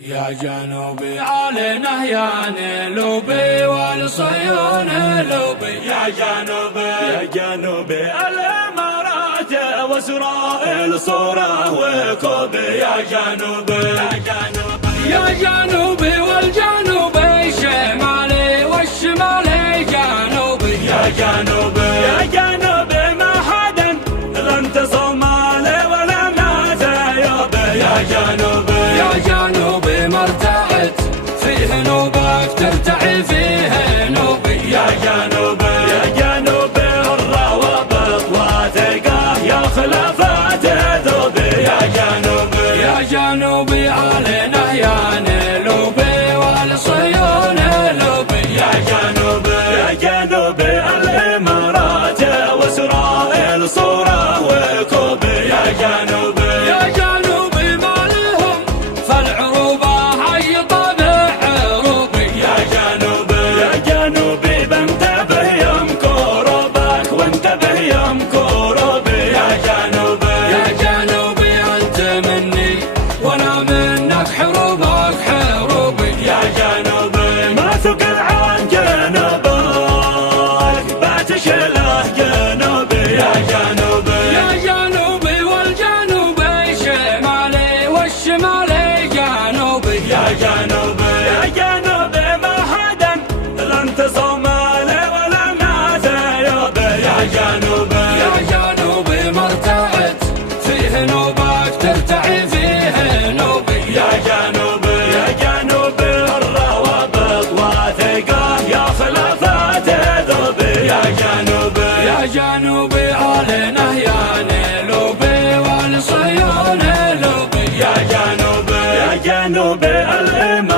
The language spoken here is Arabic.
يا جنوبي علينا يا نلوبي والصيون لوبي. يا جنوبي الامارات واسرائيل صوره وكوبي. يا جنوبي والجنوبي شمالي والشمالي جنوبي. يا جنوبي ما حدا انت صومالي ولا ناس يوبي. يا جنوبي مرتعد فيه نوبك ترتعي فيه نوبي. يا جنوبي الروابط وتلقاه يا خلافات ذوبي. يا جنوبي علينا يا نلوبي والصيون لوبي. يا جنوبي الامارات واسرائيل صوره وكوبي. يا جنوبي ما لهم فالعروبه حي طابع عروبي. يا جنوبي بنتبه يوم كوروبك وانتبه يوم كوروبي. يا جنوبي انت مني وانا منك حروبك حروبي. يا جنوبي ما ثقل عن جنوبك باتشله جنوبي. يا جنوبي والجنوبي شمالي والشمالي جنوبي. يا جنوبي ما حدا انت صومالي ولا ناس يوبي. يا جنوبي مرتعد فيه نوبك ترتعي فيه نوبي. يا جنوبي الروابط وثقاه يا خلافات ذوبي. يا جنوبي علينا يا نلوبي والصيون لوبي. يا جنوبي الامارات